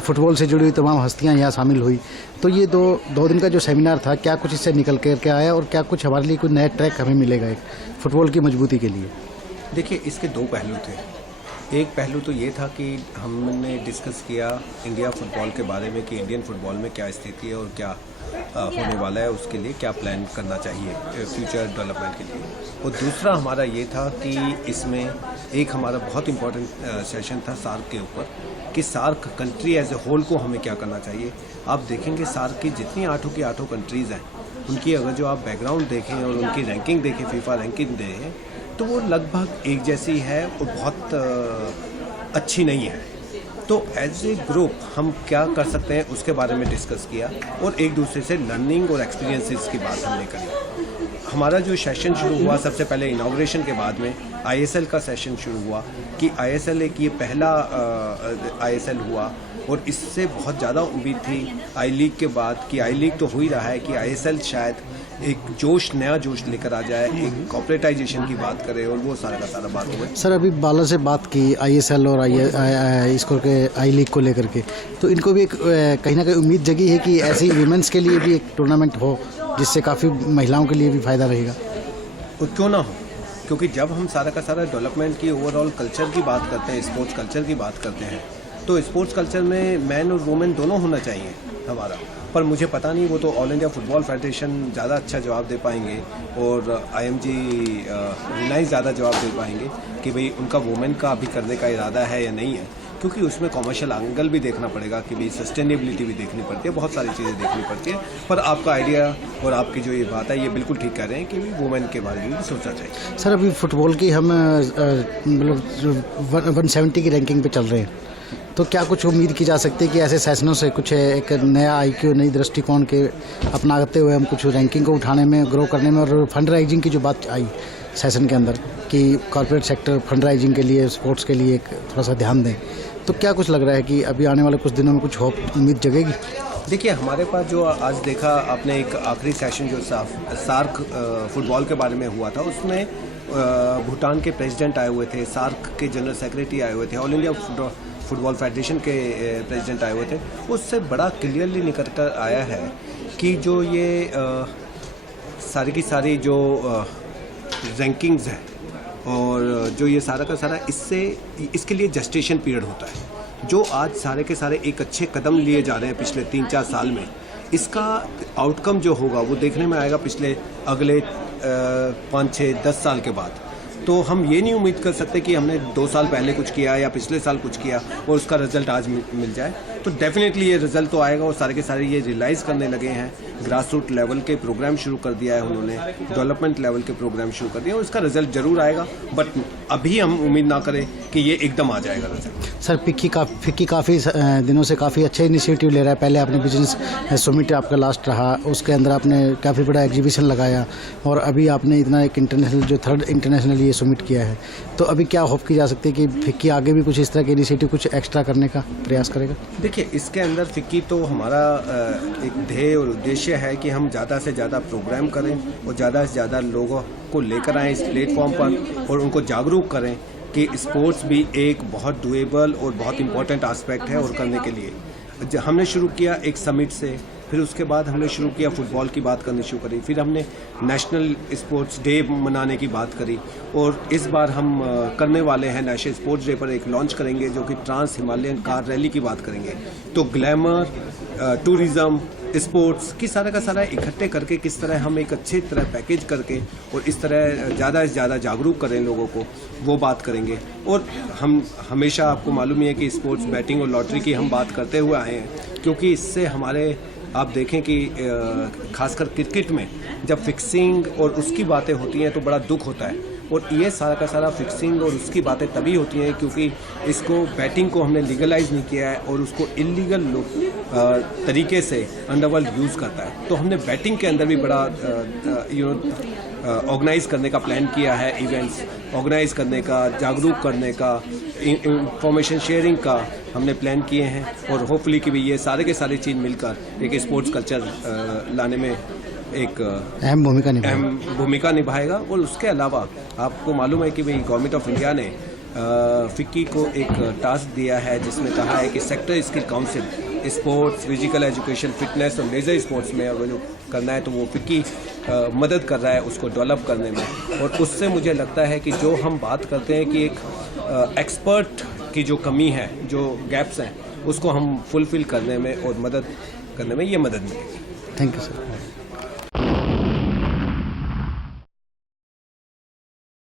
Football से जुड़ी हुई तमाम हस्तियां यहाँ शामिल हुई। तो ये दो दिन का जो सेमिनार था, क्या कुछ इससे निकल कर आया और क्या कुछ हमारे लिए कोई नया ट्रैक हमें मिलेगा एक फुटबॉल की मजबूती के लिए? देखिए, इसके दो पहलू थे। एक पहलू तो ये था कि हमने डिस्कस किया इंडिया फुटबॉल के बारे में कि इंडियन फुटबॉल में क्या स्थिति है और क्या होने वाला है, उसके लिए क्या प्लान करना चाहिए फ्यूचर डेवलपमेंट के लिए। और दूसरा हमारा ये था कि इसमें एक हमारा बहुत इम्पोर्टेंट सेशन था सार्क के ऊपर कि SAARC country as a whole को हमें क्या करना चाहिए। आप देखेंगे सार्क की जितनी 8 की 8 कंट्रीज़ हैं, उनकी अगर जो आप बैकग्राउंड देखें और उनकी रैंकिंग देखें, फीफा रैंकिंग देखें, तो वो लगभग एक जैसी है और बहुत अच्छी नहीं है। तो एज ए ग्रुप हम क्या कर सकते हैं उसके बारे में डिस्कस किया और एक दूसरे से लर्निंग और एक्सपीरियंसेस की बात हमने करी। हमारा जो सेशन शुरू हुआ, सबसे पहले इनाग्रेशन के बाद में आईएसएल का सेशन शुरू हुआ कि आईएसएल एक ये पहला आईएसएल हुआ और इससे बहुत ज़्यादा उम्मीद थी आई लीग के बाद कि आई लीग तो हो ही रहा है कि आईएसएल शायद एक नया जोश लेकर आ जाए, एक कॉर्पोरेटाइजेशन की बात करें और वो सारा का सारा बात हुआ। सर, अभी बाला से बात की आईएसएल और इसको के आई लीग को लेकर के, तो इनको भी एक कहीं ना कहीं उम्मीद जगी है कि ऐसी वीमेंस के लिए भी एक टूर्नामेंट हो जिससे काफ़ी महिलाओं के लिए भी फ़ायदा रहेगा। और क्यों ना हो, क्योंकि जब हम सारा का सारा डेवलपमेंट की ओवरऑल कल्चर की बात करते हैं, स्पोर्ट्स कल्चर की बात करते हैं, तो स्पोर्ट्स कल्चर में मैन और वुमेन दोनों होना चाहिए हमारा। पर मुझे पता नहीं, वो तो ऑल इंडिया फुटबॉल फेडरेशन ज़्यादा अच्छा जवाब दे पाएंगे और आईएमजी रिलायंस ज़्यादा जवाब दे पाएंगे कि भाई उनका वुमेन का अभी करने का इरादा है या नहीं है, क्योंकि उसमें कमर्शियल एंगल भी देखना पड़ेगा कि भाई सस्टेनेबिलिटी भी देखनी पड़ती है, बहुत सारी चीज़ें देखनी पड़ती है। पर आपका आइडिया और आपकी जो ये बात है, ये बिल्कुल ठीक कह रहे हैं कि वुमेन के बारे में भी सोचना चाहिए। सर, अभी फुटबॉल की हम मतलब 170 की रैंकिंग पे चल रहे हैं, तो क्या कुछ उम्मीद की जा सकती है कि ऐसे सेशनों से कुछ एक नया आईक्यू, नई दृष्टिकोण के अपनाते हुए हम कुछ रैंकिंग को उठाने में, ग्रो करने में, और फंड राइजिंग की जो बात आई सेशन के अंदर कि कॉर्पोरेट सेक्टर फंड राइजिंग के लिए, स्पोर्ट्स के लिए एक थोड़ा सा ध्यान दें, तो क्या कुछ लग रहा है कि अभी आने वाले कुछ दिनों में कुछ होप, उम्मीद जगेगी? देखिए, हमारे पास जो आज देखा आपने एक आखिरी सेशन जो सार्क फुटबॉल के बारे में हुआ था, उसमें भूटान के प्रेसिडेंट आए हुए थे, सार्क के जनरल सेक्रेटरी आए हुए थे, ऑल इंडिया फुटबॉल फेडरेशन के प्रेसिडेंट आए हुए थे। उससे बड़ा क्लियरली निकल कर आया है कि जो ये सारी की सारी जो रैंकिंग्स है और जो ये सारा का सारा, इसके लिए जस्टेशन पीरियड होता है। जो आज सारे के सारे एक अच्छे कदम लिए जा रहे हैं पिछले 3-4 साल में, इसका आउटकम जो होगा वो देखने में आएगा अगले 5-6-10 साल के बाद। तो हम ये नहीं उम्मीद कर सकते कि हमने 2 साल पहले कुछ किया या पिछले साल कुछ किया और उसका रिजल्ट आज मिल जाए। तो डेफिनेटली ये रिजल्ट तो आएगा और सारे के सारे ये रियलाइज़ करने लगे हैं। ग्रास रूट लेवल के प्रोग्राम शुरू कर दिया है उन्होंने, डेवलपमेंट लेवल के प्रोग्राम शुरू कर दिए और उसका रिजल्ट जरूर आएगा। बट अभी हम उम्मीद ना करें कि ये एकदम आ जाएगा रिजल्ट। सर, फिक्की काफ़ी दिनों से काफ़ी अच्छे इनिशिएटिव ले रहा है। पहले आपने बिजनेस समिट आपका लास्ट रहा, उसके अंदर आपने काफ़ी बड़ा एग्जीबिशन लगाया और अभी आपने इतना एक इंटरनेशनल, जो 3rd इंटरनेशनल ये समिट किया है। तो अभी क्या होप की जा सकती है कि फिक्की आगे भी कुछ इस तरह के इनिशिएटिव कुछ एक्स्ट्रा करने का प्रयास करेगा? देखिए, इसके अंदर फिक्की तो हमारा एक ध्येय और उद्देश्य है कि हम ज़्यादा से ज़्यादा प्रोग्राम करें और ज़्यादा से ज़्यादा लोगों को लेकर आएँ इस प्लेटफॉर्म पर और उनको जागरूक करें कि स्पोर्ट्स भी एक बहुत डुएबल और बहुत इम्पोर्टेंट एस्पेक्ट है। और करने के लिए हमने शुरू किया एक समिट से, फिर उसके बाद हमने शुरू किया फुटबॉल की बात करनी शुरू करी, फिर हमने नेशनल स्पोर्ट्स डे मनाने की बात करी और इस बार हम करने वाले हैं नेशनल स्पोर्ट्स डे पर एक लॉन्च करेंगे जो कि ट्रांस हिमालयन कार रैली की बात करेंगे। तो ग्लैमर, टूरिज़्म, स्पोर्ट्स की सारा का सारा इकट्ठे करके किस तरह हम एक अच्छी तरह पैकेज करके और इस तरह ज़्यादा से ज़्यादा जागरूक करें लोगों को, वो बात करेंगे। और हम हमेशा, आपको मालूम ही है कि स्पोर्ट्स बैटिंग और लॉटरी की हम बात करते हुए आए हैं, क्योंकि इससे हमारे, आप देखें कि खासकर क्रिकेट में जब फिक्सिंग और उसकी बातें होती हैं तो बड़ा दुख होता है। और ये सारा का सारा फिक्सिंग और उसकी बातें तभी होती हैं क्योंकि इसको, बैटिंग को हमने लीगलाइज नहीं किया है और उसको इलीगल तरीके से अंडरवर्ल्ड यूज़ करता है। तो हमने बैटिंग के अंदर भी बड़ा ऑर्गेनाइज करने का प्लान किया है, इवेंट्स ऑर्गेनाइज करने का, जागरूक करने का, इंफॉर्मेशन शेयरिंग का हमने प्लान किए हैं। और होपफुली कि भी ये सारे के सारे चीज़ मिलकर एक स्पोर्ट्स कल्चर लाने में एक अहम भूमिका निभाएगा। और उसके अलावा आपको मालूम है कि भाई गवर्नमेंट ऑफ इंडिया ने फिक्की को एक टास्क दिया है जिसमें कहा है कि sector skill council sports, physical education, fitness और मेजर स्पोर्ट्स में अगर जो करना है तो वो फिक्की मदद कर रहा है उसको डेवलप करने में। और उससे मुझे लगता है कि जो हम बात करते हैं कि एक एक्सपर्ट की जो कमी है, जो गैप्स हैं, उसको हम फुलफ़िल करने में और मदद करने में ये मदद मिलेगी। Thank you sir.